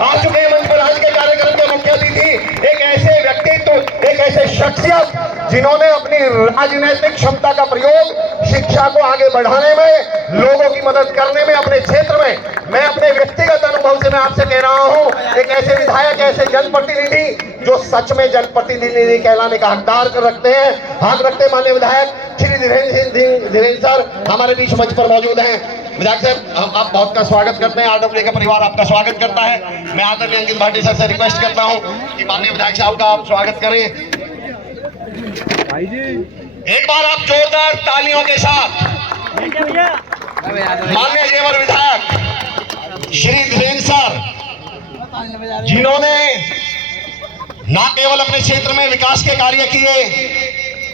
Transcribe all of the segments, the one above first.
आ चुके हैं मंच पर आज के कार्यक्रम के मुख्य अतिथि, एक ऐसे व्यक्तित्व, एक ऐसे शख्सियत जिन्होंने अपनी राजनीतिक क्षमता का प्रयोग शिक्षा को आगे बढ़ाने में, लोगों की मदद करने में, अपने क्षेत्र में, मैं अपने व्यक्तिगत अनुभव से मैं आपसे कह रहा हूं, एक ऐसे विधायक, ऐसे जनप्रतिनिधि जो सच में जनप्रतिनिधि कहलाने का हकदार रखते हैं, हक रखते हैं। माननीय विधायक श्री धीरेन्द्र सर हमारे बीच मंच पर मौजूद हैं। विधायक सर, हम आप बहुत का स्वागत करते हैं, आरडब्ल्यू का परिवार आपका स्वागत करता है। मैं आदरणीय अंकित भाटी सर से रिक्वेस्ट करता हूं कि माननीय विधायक साहब का आप स्वागत करें। एक बार आप जोरदार तालियों के साथ माननीय जेवर विधायक श्री धीरेन्द्र सर, जिन्होंने न केवल अपने क्षेत्र में विकास के कार्य किए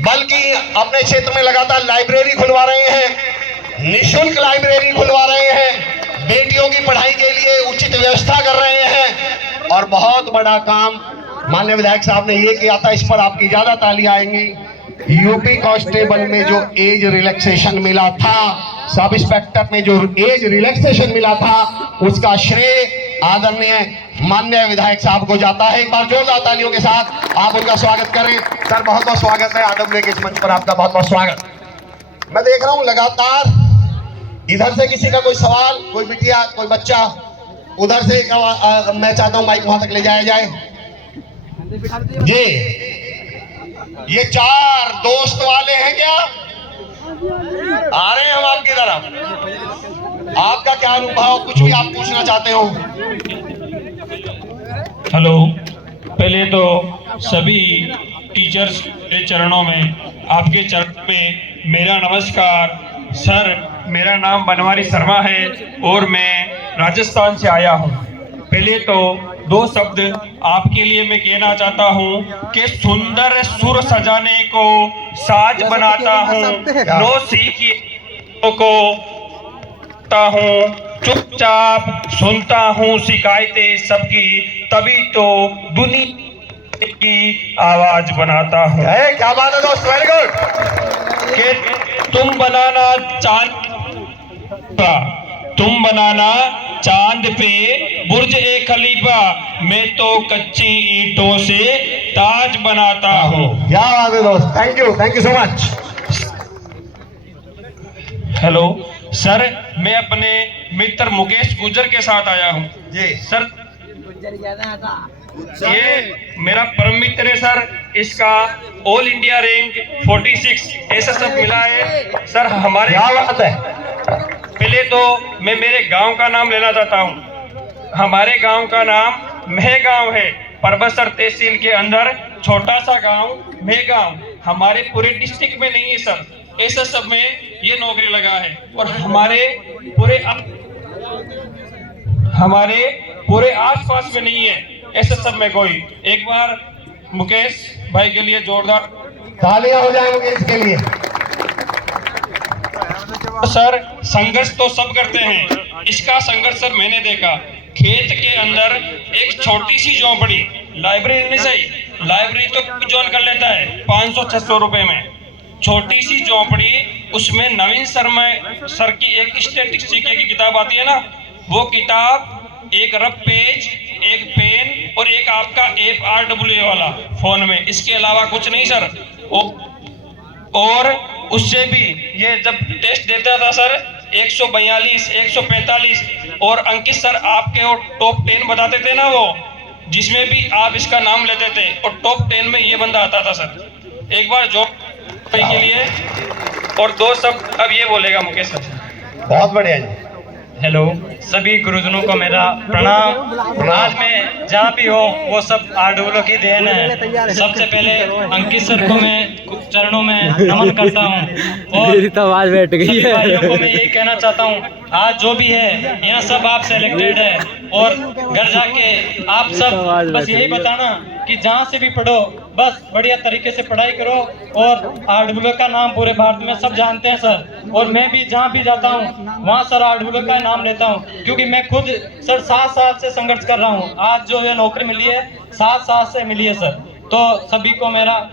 बल्कि अपने क्षेत्र में लगातार लाइब्रेरी खुलवा रहे हैं, निःशुल्क लाइब्रेरी खुलवा रहे हैं, बेटियों की पढ़ाई के लिए उचित व्यवस्था कर रहे हैं, और बहुत बड़ा काम माननीय विधायक साहब ने ये किया था, इस पर आपकी ज्यादा तालियां आएंगी। यूपी कांस्टेबल में जो एज रिलैक्सेशन मिला था, सब इंस्पेक्टर में जो एज रिलैक्सेशन मिला था, उसका श्रेय आदरणीय माननीय विधायक साहब को जाता है। एक बार जोरदार तालियों के साथ आप उनका स्वागत करें। सर बहुत बहुत स्वागत है, आरडब्ल्यू के इस मंच पर आपका बहुत बहुत स्वागत। मैं देख रहा हूं लगातार इधर से किसी का कोई सवाल, कोई बिटिया, कोई बच्चा, उधर से मैं चाहता हूं माइक वहां तक ले जाया जाए जी। ये चार दोस्त वाले हैं क्या? आ रहे हैं हम आपकी तरफ। आपका क्या अनुभव, कुछ भी आप पूछना चाहते हो? हेलो, पहले तो सभी टीचर्स के चरणों में, आपके चरण में मेरा नमस्कार। सर, मेरा नाम बनवारी शर्मा है और मैं राजस्थान से आया हूँ। पहले तो दो शब्द आपके लिए मैं कहना चाहता हूँ कि सुंदर सुर सजाने को साज बनाता हूँ, नो सीखी को हूँ, चुपचाप सुनता हूँ शिकायतें सबकी, तभी तो दुनिया की आवाज बनाता हूँ। क्या बात है दोस्त, वेरी गुड। कि तुम बनाना चांद पे बुर्ज ए खलीफा, मैं तो कच्ची ईंटों से ताज बनाता हूँ। क्या बात है दोस्त, thank you so much. Hello sir, मैं अपने मित्र मुकेश गुजर के साथ आया हूँ जी। सर, ये मेरा परम मित्र है सर, इसका ऑल इंडिया रैंक 46 ऐसा सब मिला है सर। हमारे क्या बात है। पहले तो मैं मेरे गांव का नाम लेना चाहता हूं। हमारे गांव का नाम मेहगांव है, परबसर तहसील के अंदर छोटा सा गांव मेहगांव। हमारे पूरे डिस्ट्रिक्ट में नहीं है सर, ऐसा सब में ये नौकरी लगा है, और हमारे पूरे आसपास में नहीं है ऐसा सब में कोई। एक बार मुकेश भाई के लिए जोरदार तालियां हो जाए मुकेश के लिए। सर, संघर्ष तो सब करते हैं, इसका संघर्ष सर मैंने देखा। खेत के अंदर एक छोटी सी झोंपड़ी, लाइब्रेरी नहीं सही, लाइब्रेरी तो ज्वाइन कर लेता है 500-600 रुपए में, छोटी सी झोंपड़ी, उसमें नवीन शर्मा सर की एक स्टैटिक्स जीके की किताब आती है ना, वो किताब, एक रफ पेज, एक पेन और एक आपका ऐप RWA वाला फोन में, इसके अलावा कुछ नहीं सर। और उससे भी ये जब टेस्ट देता था सर 142, 145, और अंकित सर आपके वो टॉप 10 बताते थे ना, वो जिसमें भी आप इसका नाम लेते थे, और टॉप 10 में ये बंदा आता था सर। एक बार जो के लिए, और दो सब अब ये बोलेगा मुकेश सर। बहुत बढ़िया जी। हेलो, सभी गुरुजनों को मेरा प्रणाम। आज मैं जहाँ भी हो वो सब RWA की देन है। सबसे पहले अंकित सर को मैं चरणों में नमन करता हूँ, और तो आवाज बैठ गई है। भाइयों को मैं यही कहना चाहता हूँ, आज जो भी है यहाँ सब आप सेलेक्टेड है, और घर जाके आप सब बस यही बताना कि जहाँ से भी पढ़ो बस बढ़िया तरीके से पढ़ाई करो, और RWA का नाम पूरे भारत में सब जानते हैं सर, और मैं भी जहाँ भी जाता हूँ वहाँ सर RWA का नाम लेता हूँ, क्योंकि मैं खुद सर 7 साल से संघर्ष कर रहा हूँ। आज जो ये नौकरी मिली है 7 साल से मिली है सर, तो सभी को मेरा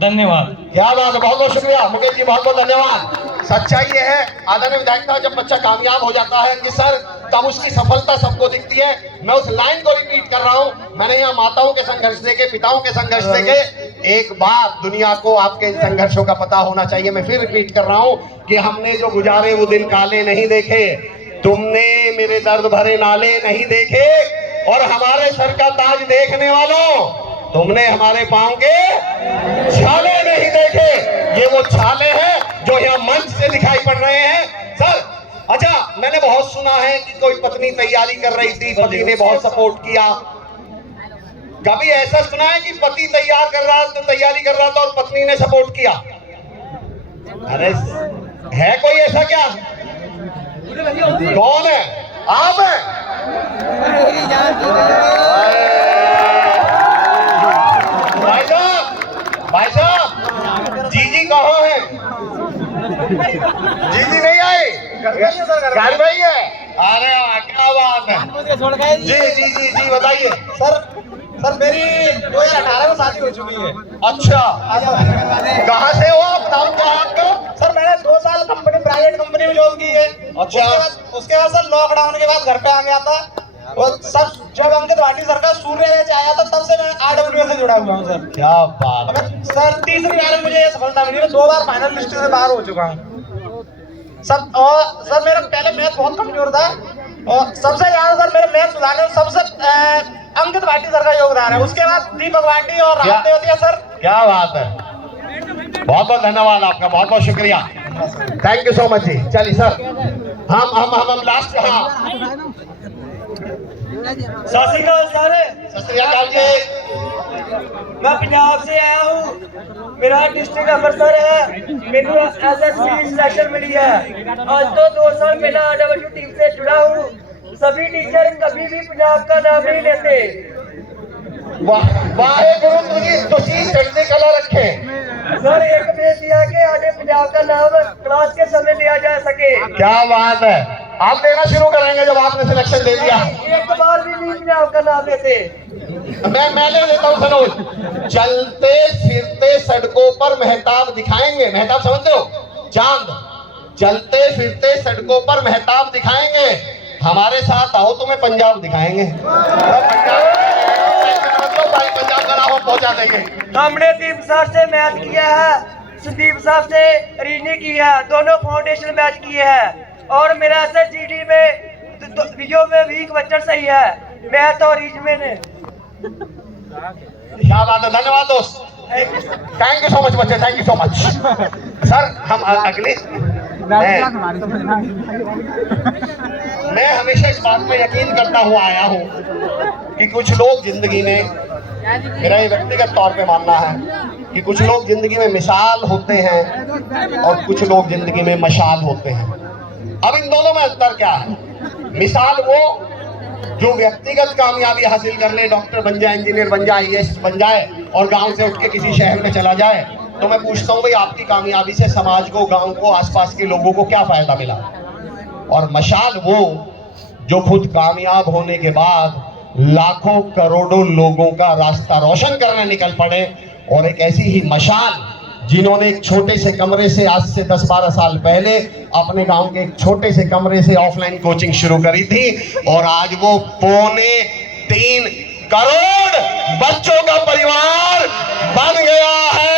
धन्यवाद। क्या बात है, बहुत बहुत शुक्रिया मुकेश जी, बहुत बहुत धन्यवाद। सच्चाई ये है आदरणीय विधायक साहब, जब बच्चा कामयाब हो जाता है कि सर तब उसकी सफलता सबको दिखती है। मैं उस लाइन को रिपीट कर रहा हूँ। मैंने यहाँ माताओं के संघर्ष देखे, पिताओं के संघर्ष देखे। एक बात दुनिया को आपके इन संघर्षों का पता होना चाहिए। मैं फिर रिपीट कर रहा हूँ कि हमने जो गुजारे वो दिन काले नहीं देखे, तुमने मेरे दर्द भरे नाले नहीं देखे, और हमारे सर का ताज देखने वालों, तुमने हमारे पांव के छाले नहीं देखे। ये वो छाले हैं जो यहाँ मंच से दिखाई पड़ रहे हैं सर। अच्छा, मैंने बहुत सुना है कि कोई पत्नी तैयारी कर रही थी, पति ने बहुत सपोर्ट किया। कभी ऐसा सुना है कि पति तैयारी कर रहा था और पत्नी ने सपोर्ट किया? अरे है कोई ऐसा क्या? कौन है? आप हैं? भाई साहब, जीजी कहाँ है? जीजी नहीं आई? घर भाई है? अरे क्या बात है। जी बताइए सर मेरी 2018 में शादी हो चुकी है। अच्छा, कहाँ से हो आप? नाम क्या है आपका? सर मैंने 2 साल प्राइवेट कंपनी में जॉब की है। अच्छा। उसके बाद सर लॉकडाउन के बाद घर पे आ गया था। और सर जब अंकित भाटी सर का सूर्य आया था तब से मैं RWA से जुड़ा हुआ हूँ सर। क्या बात है। सर तीसरी बार में मुझे ये सफलता मिली। मैं 2 बार फाइनल लिस्ट से बाहर हो चुका हूँ सर। और सर मेरा पहले मैथ बहुत कमजोर था, और सबसे ज्यादा सर मेरे मैथ सुधारने में सबसे अंकित भाटी सर का योगदान है। उसके बाद दीपक भाटी और राम देवतिया सर। क्या बात है, बहुत बहुत धन्यवाद आपका, बहुत बहुत शुक्रिया, थैंक यू सो मच जी। चलिए सर, हम लास्ट। हाँ, सत श्री अकाल सर। सत श्री अकाल जी। मैं पंजाब से आया हूँ, मेरा डिस्ट्रिक्ट अमृतसर है। मेनू SSC सिलेक्शन मिली है। आज तो 2 साल पहले RW टीम से जुड़ा हूँ। सभी टीचर कभी भी पंजाब का नाम नहीं लेते। वाहेगुरु जी तुसी चढ़ती कला रखे सर एक बेस दिया कि आगे पंजाब का नाम क्लास के समय लिया जा सके। क्या बात है, आप देना शुरू करेंगे जब आपने सिलेक्शन दे दिया। एक बार भी नहीं पंजाब का नाम लेते। मैं ले लेता हूँ सनोज। चलते फिरते सड़कों पर महताब दिखाएंगे। महताब समझते हो? चांद। चलते फिरते सड़कों पर महताब दिखाएंगे। हमारे साथ आओ, तुम्हें पंजाब दिखाएंगे। पंजाब का नाम हम पहुंचा देंगे। हमने दीप साहब से मैच किया है, संदीप साहब से रीनी की है, दोनों फाउंडेशन मैच किए हैं। और मेरा SSGD में वीडियो में वीक बच्चन सही है, मैथ और रीज में ने। क्या बात है, धन्यवाद दोस्त, थैंक यू सो मच बच्चे, thank you so much. Sir हम अगले मैं हमेशा इस बात में यकीन करता हुआ आया हूँ कि कुछ लोग जिंदगी में, मेरा ये व्यक्तिगत तौर पे मानना है कि कुछ लोग जिंदगी में मिसाल होते हैं और कुछ लोग जिंदगी में मशाल होते हैं। अब इन दोनों में अंतर क्या है? मिसाल वो जो व्यक्तिगत कामयाबी हासिल कर ले, डॉक्टर बन जाए, इंजीनियर बन जाए, IAS बन जाए और गांव से उठ के किसी शहर में चला जाए। तो मैं पूछता हूँ भाई, आपकी कामयाबी से समाज को, गांव को, आसपास के लोगों को क्या फायदा मिला? और मशाल वो जो खुद कामयाब होने के बाद लाखों करोड़ों लोगों का रास्ता रोशन करने निकल पड़े। और एक ऐसी ही मशाल जिन्होंने एक छोटे से कमरे से आज से 10-12 साल पहले अपने गांव के एक छोटे से कमरे से ऑफलाइन कोचिंग शुरू करी थी, और आज वो 3.25 करोड़ बच्चों का परिवार बन गया है।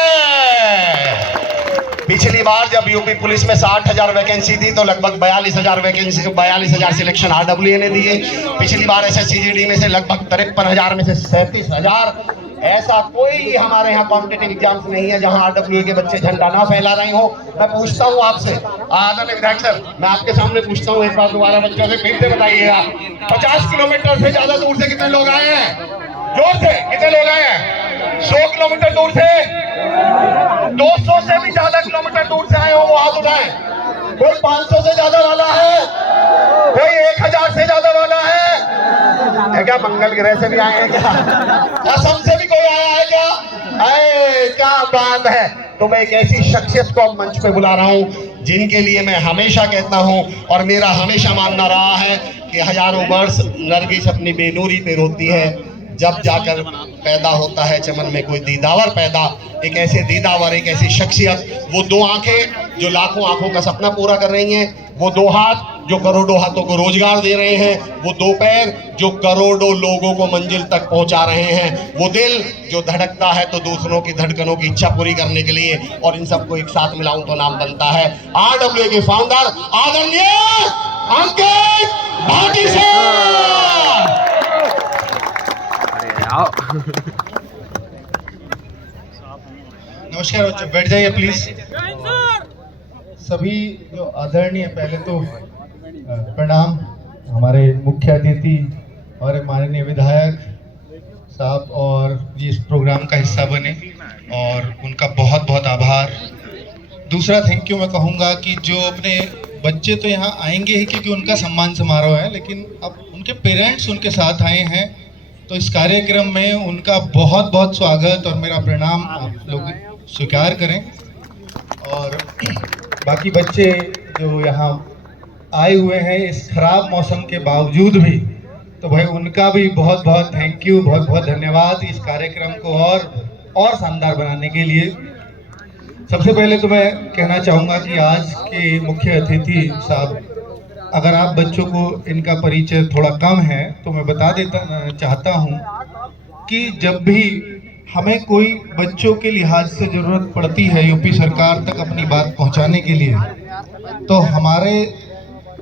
पिछली बार जब यूपी पुलिस में 60,000 वैकेंसी थी तो लगभग 42,000 सिलेक्शन RWA ने दिए। पिछली बार SSCGD में से लगभग 53,000 में से 37,000। ऐसा कोई हमारे यहाँ कॉम्पिटिटिव एग्जाम्स नहीं है जहाँ RWA के बच्चे झंडा ना फैला रहे हो। मैं पूछता हूँ आपसे, आदरणीय विधायक सर, मैं आपके सामने पूछता हूँ एक बार दोबारा बच्चों से फिर से बताइएगा, 50 किलोमीटर से ज्यादा दूर से कितने लोग आए हैं? जोर से कितने लोग आए हैं? 100 किलोमीटर दूर से, 200 से भी ज्यादा किलोमीटर दूर से आए हो वो हाथ उठाए। कोई 500 से ज्यादा वाला है? कोई 1000 से ज्यादा वाला है? क्या मंगल ग्रह से भी आए हैं क्या? असम से भी कोई आया है क्या? क्या बात है। तो मैं एक ऐसी शख्सियत को अब मंच पे बुला रहा हूँ जिनके लिए मैं हमेशा कहता हूँ और मेरा हमेशा मानना रहा है कि हजारों वर्ष नरगिस अपनी बेनूरी पे रोती है, जब जाकर पैदा होता है चमन में कोई दीदावर पैदा। एक ऐसे दीदावर, एक ऐसी शख्सियत, वो 2 आंखें जो लाखों आंखों का सपना पूरा कर रही हैं, वो 2 हाथ जो करोड़ों हाथों को रोजगार दे रहे हैं, वो दो पैर जो करोड़ों लोगों को मंजिल तक पहुंचा रहे हैं, वो दिल जो धड़कता है तो दूसरों की धड़कनों की इच्छा पूरी करने के लिए, और इन सबको एक साथ मिलाऊं तो नाम बनता है RWA के फाउंडर आदरणीय अंकित भाटी सर। नमस्कार बच्चों, बैठ जाइए प्लीज। सभी जो आदरणीय, पहले तो प्रणाम हमारे मुख्य अतिथि और माननीय विधायक साहब और ये इस प्रोग्राम का हिस्सा बने, और उनका बहुत बहुत आभार। दूसरा थैंक यू मैं कहूँगा कि जो अपने बच्चे तो यहाँ आएंगे ही क्योंकि उनका सम्मान समारोह है, लेकिन अब उनके पेरेंट्स उनके साथ आए हैं, तो इस कार्यक्रम में उनका बहुत बहुत स्वागत और मेरा प्रणाम आप लोग स्वीकार करें। और बाकी बच्चे जो यहाँ आए हुए हैं इस खराब मौसम के बावजूद भी, तो भाई उनका भी बहुत बहुत थैंक यू, बहुत बहुत धन्यवाद इस कार्यक्रम को और शानदार बनाने के लिए। सबसे पहले तो मैं कहना चाहूँगा कि आज के मुख्य अतिथि साहब, अगर आप बच्चों को इनका परिचय थोड़ा कम है तो मैं बता देता चाहता हूँ कि जब भी हमें कोई बच्चों के लिहाज से ज़रूरत पड़ती है यूपी सरकार तक अपनी बात पहुँचाने के लिए, तो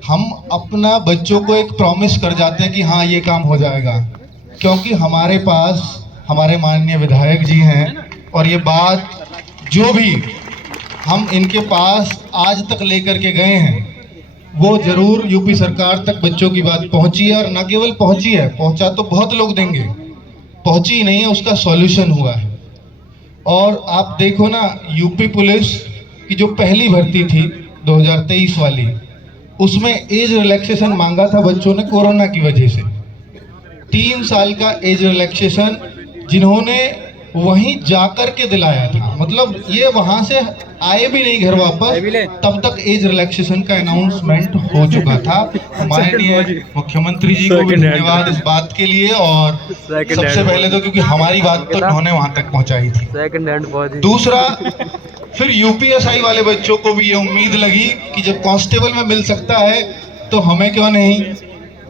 हम अपना बच्चों को एक प्रॉमिस कर जाते हैं कि हाँ ये काम हो जाएगा, क्योंकि हमारे पास हमारे माननीय विधायक जी हैं, और ये बात जो भी हम इनके पास आज तक लेकर के गए हैं वो जरूर यूपी सरकार तक बच्चों की बात पहुंची है, और न केवल पहुंची है, पहुंचा तो बहुत लोग देंगे, पहुंची ही नहीं है, उसका सॉल्यूशन हुआ है। और आप देखो ना, यूपी पुलिस की जो पहली भर्ती थी 2023 वाली, उसमें एज रिलैक्सेशन मांगा था बच्चों ने कोरोना की वजह से, 3 साल का एज रिलैक्सेशन जिन्होंने वहीं जाकर के दिलाया था, मतलब ये वहां से आए भी नहीं घर वापस, तब तक एज रिलैक्सेशन का अनाउंसमेंट हो चुका था। माननीय मुख्यमंत्री जी को भी धन्यवाद इस बात के लिए, और सबसे पहले तो क्योंकि हमारी बात तो उन्होंने वहां तक पहुंचाई थी। दूसरा, फिर यूपीएसआई वाले बच्चों को भी ये उम्मीद लगी कि जब कांस्टेबल में मिल सकता है तो हमें क्यों नहीं।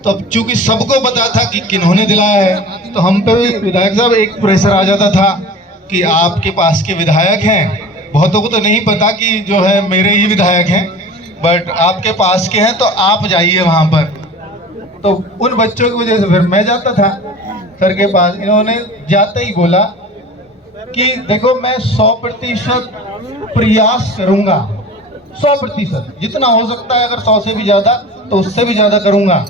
तो अब चूंकि सबको पता था कि किन्होंने दिलाया है, तो हम पे भी विधायक साहब एक प्रेशर आ जाता था कि आपके पास के विधायक हैं, बहुतों को तो नहीं पता कि जो है मेरे ही विधायक हैं, बट आपके पास के हैं तो आप जाइए वहाँ पर। तो उन बच्चों की वजह से फिर मैं जाता था सर के पास। इन्होंने जाते ही बोला कि देखो मैं 100% प्रयास करूँगा, 100% जितना हो सकता है, अगर 100 से भी ज़्यादा तो उससे भी ज़्यादा करूँगा,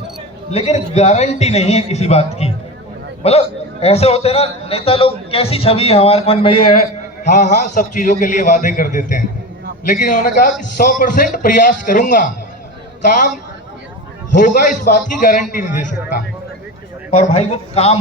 लेकिन गारंटी नहीं है किसी बात की। मतलब ऐसे होते ना नेता लोग, कैसी छवि हमारे मन में ये है, हाँ हाँ सब चीज़ों के लिए वादे कर देते हैं, लेकिन उन्होंने कहा कि 100% प्रयास करूँगा, काम होगा इस बात की गारंटी नहीं दे सकता। और भाई वो काम